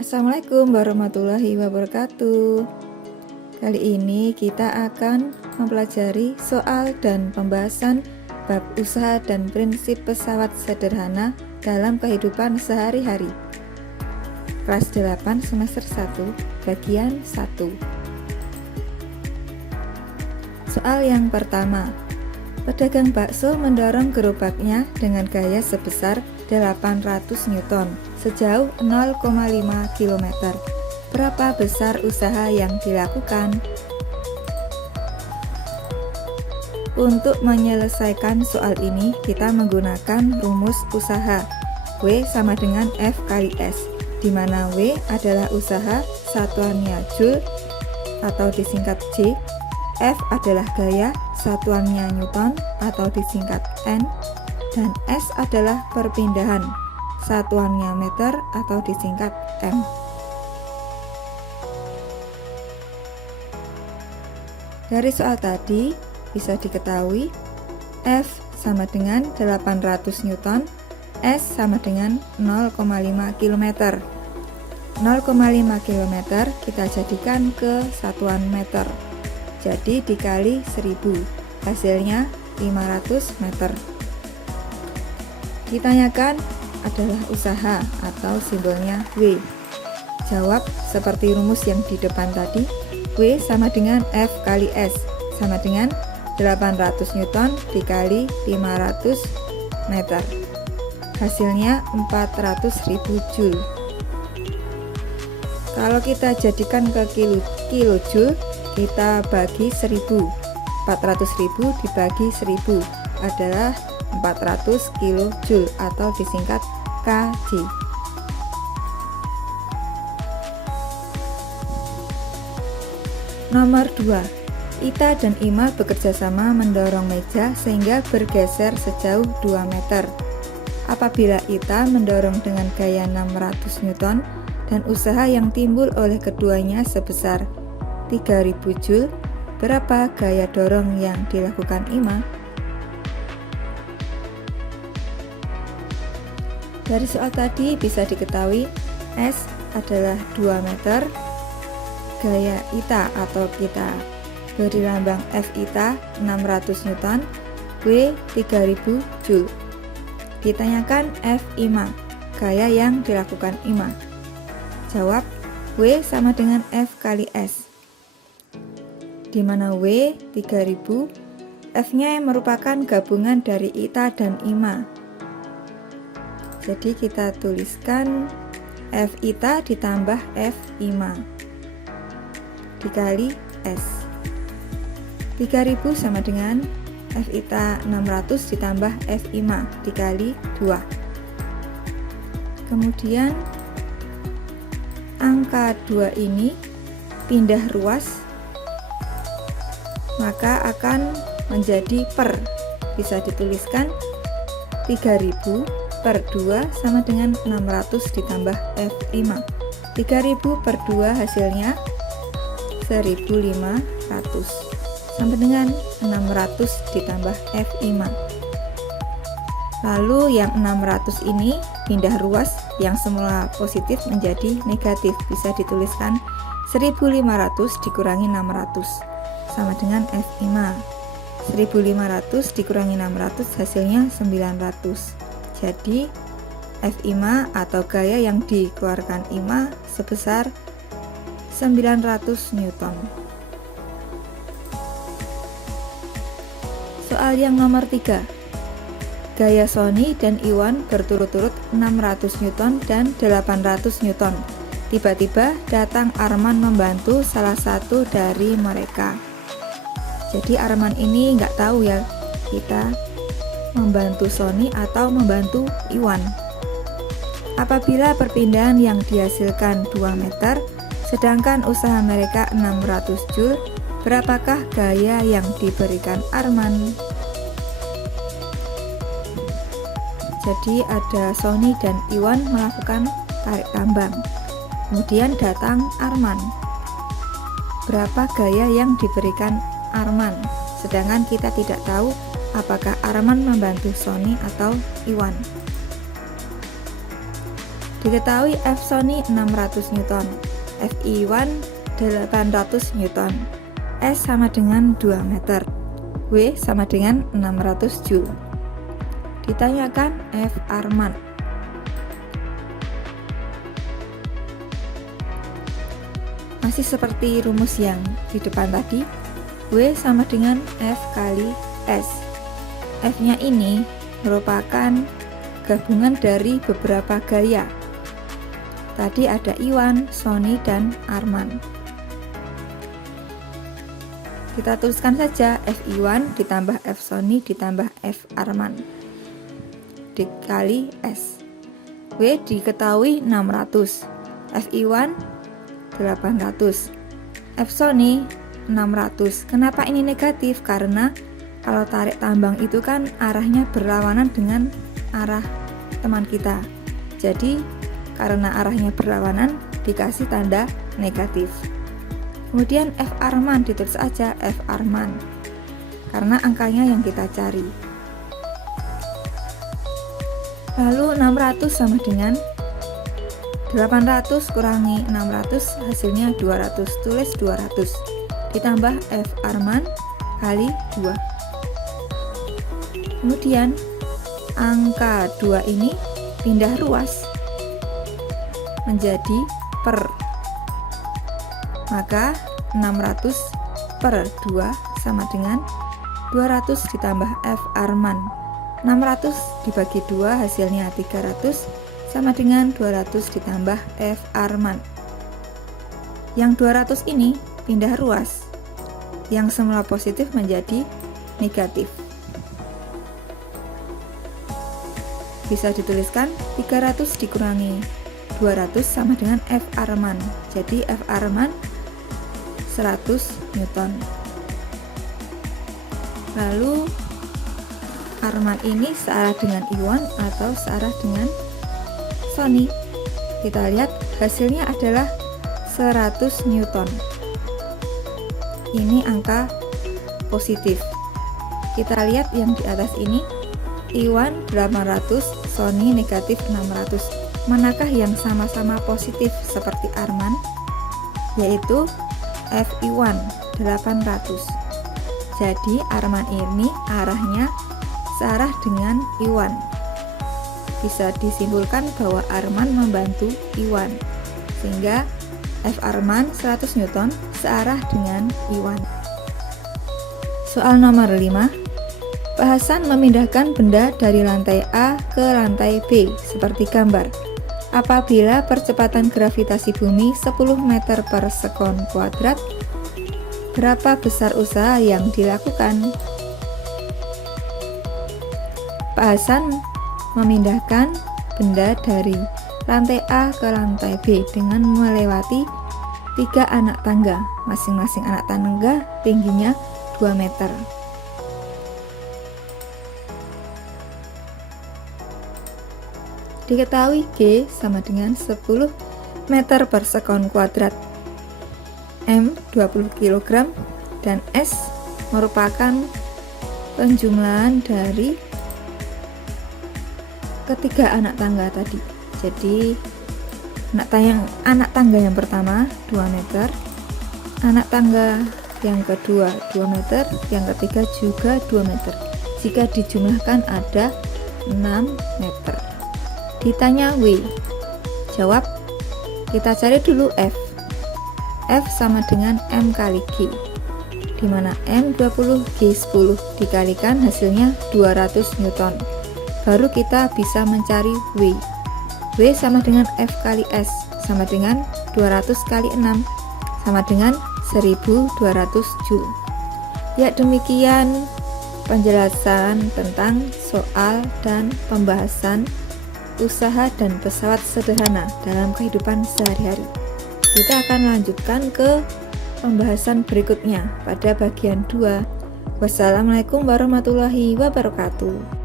Assalamualaikum warahmatullahi wabarakatuh. Kali ini kita akan mempelajari soal dan pembahasan bab usaha dan prinsip pesawat sederhana dalam kehidupan sehari-hari. Kelas 8 semester 1, bagian 1. Soal yang pertama. Pedagang bakso mendorong gerobaknya dengan gaya sebesar 800 Newton sejauh 0,5 km. Berapa besar usaha yang dilakukan? Untuk menyelesaikan soal ini, kita menggunakan rumus usaha W sama dengan F kali S, di mana W adalah usaha, satuannya Joule atau disingkat J, F adalah gaya, satuannya Newton atau disingkat N, dan S adalah perpindahan, satuannya meter atau disingkat M. Dari soal tadi bisa diketahui F sama dengan 800 Newton, S sama dengan 0,5 km. 0,5 km kita jadikan ke satuan meter. Jadi dikali 1000, hasilnya 500 meter. Ditanyakan adalah usaha atau simbolnya W. Jawab seperti rumus yang di depan tadi. W sama dengan F kali S, sama dengan 800 Newton dikali 500 meter. Hasilnya 400.000 Joule. Kalau kita jadikan ke kilojoule, kita bagi 1000. 400.000 dibagi 1000 adalah 400 kilojoule atau disingkat kJ. Nomor 2. Ita dan Ima bekerja sama mendorong meja sehingga bergeser sejauh 2 meter. Apabila Ita mendorong dengan gaya 600 Newton dan usaha yang timbul oleh keduanya sebesar 3000 Joule, berapa gaya dorong yang dilakukan Ima? Dari soal tadi bisa diketahui S adalah 2 meter, gaya Ita atau kita beri lambang F Ita 600 Newton, W 3000 Joule. Ditanyakan F Ima, gaya yang dilakukan Ima. Jawab W sama dengan F kali S, di mana W 3000, F-nya yang merupakan gabungan dari Ita dan Ima. Jadi kita tuliskan F Ita ditambah F Ima dikali S. 3000 sama dengan F Ita 600 ditambah F Ima dikali 2. Kemudian angka 2 ini pindah ruas, maka akan menjadi per. Bisa dituliskan 3000 per 2 sama dengan 600 ditambah F Ima. 3000 per 2 hasilnya 1500 sama dengan 600 ditambah F Ima. Lalu yang 600 ini pindah ruas, yang semula positif menjadi negatif. Bisa dituliskan 1500 dikurangi 600 sama dengan F Ima. 1500 dikurangi 600 hasilnya 900. Jadi F Ima atau gaya yang dikeluarkan Ima sebesar 900 Newton. Soal yang nomor 3. Gaya Sony dan Iwan berturut-turut 600 Newton dan 800 Newton. Tiba-tiba datang Arman membantu salah satu dari mereka. Jadi Arman ini nggak tahu ya, kita membantu Sony atau membantu Iwan. Apabila perpindahan yang dihasilkan 2 meter, sedangkan usaha mereka 600 Joule, berapakah gaya yang diberikan Arman? Jadi ada Sony dan Iwan melakukan tarik tambang. Kemudian datang Arman. Berapa gaya yang diberikan Arman? Sedangkan kita tidak tahu apakah Arman membantu Sony atau Iwan. Diketahui F Sony 600 Newton, Fi1 800 Newton, S sama dengan 2 meter, W sama dengan 600 Joule. Ditanyakan F Arman. Masih seperti rumus yang di depan tadi, W sama dengan F kali S. F-nya ini merupakan gabungan dari beberapa gaya. Tadi ada Iwan, Sony, dan Arman. Kita tuliskan saja F1 ditambah F Sony ditambah F Arman dikali S. W diketahui 600, Fi1 800, F Sony 600. Kenapa ini negatif? Karena kalau tarik tambang itu kan arahnya berlawanan dengan arah teman kita. Jadi karena arahnya berlawanan dikasih tanda negatif. Kemudian F Arman ditulis aja F Arman karena angkanya yang kita cari. Lalu 600 sama dengan 800 kurangi 600 hasilnya 200. Tulis 200 ditambah F Arman kali 2. Kemudian angka 2 ini pindah ruas menjadi per, maka 600 per 2 sama dengan 200 ditambah F Arman. 600 dibagi 2 hasilnya 300 sama dengan 200 ditambah F Arman. Yang 200 ini pindah ruas, yang semula positif menjadi negatif. Bisa dituliskan 300 dikurangi 200 sama dengan F Arman. Jadi F Arman 100 Newton. Lalu Arman ini searah dengan Iwan atau searah dengan Sony. Kita lihat hasilnya adalah 100 Newton. Ini angka positif. Kita lihat yang di atas ini, Iwan 800, Sony negatif 600. Manakah yang sama-sama positif seperti Arman? Yaitu Fi1 800. Jadi Arman ini arahnya searah dengan Iwan. Bisa disimpulkan bahwa Arman membantu Iwan, sehingga F Arman 100 Newton searah dengan Iwan. Soal nomor 5. Bahasan memindahkan benda dari lantai A ke lantai B seperti gambar. Apabila percepatan gravitasi bumi 10 meter per sekon kuadrat, berapa besar usaha yang dilakukan? Bahasan memindahkan benda dari lantai A ke lantai B dengan melewati 3 anak tangga. Masing-masing anak tangga tingginya 2 meter. Diketahui G sama dengan 10 meter per sekon kuadrat, M 20 kg, dan S merupakan penjumlahan dari ketiga anak tangga tadi. Jadi anak tangga yang pertama 2 meter, anak tangga yang kedua 2 meter, yang ketiga juga 2 meter. Jika dijumlahkan ada 6 meter. Ditanya W, jawab. Kita cari dulu F. F sama dengan M kali G, di mana M 20, G 10, dikalikan hasilnya 200 Newton. Baru kita bisa mencari W. W sama dengan F kali S, sama dengan 200 kali 6, sama dengan 1200 Joule. Ya, demikian penjelasan tentang soal dan pembahasan usaha dan pesawat sederhana dalam kehidupan sehari-hari. Kita akan lanjutkan ke pembahasan berikutnya pada bagian 2. Wassalamualaikum warahmatullahi wabarakatuh.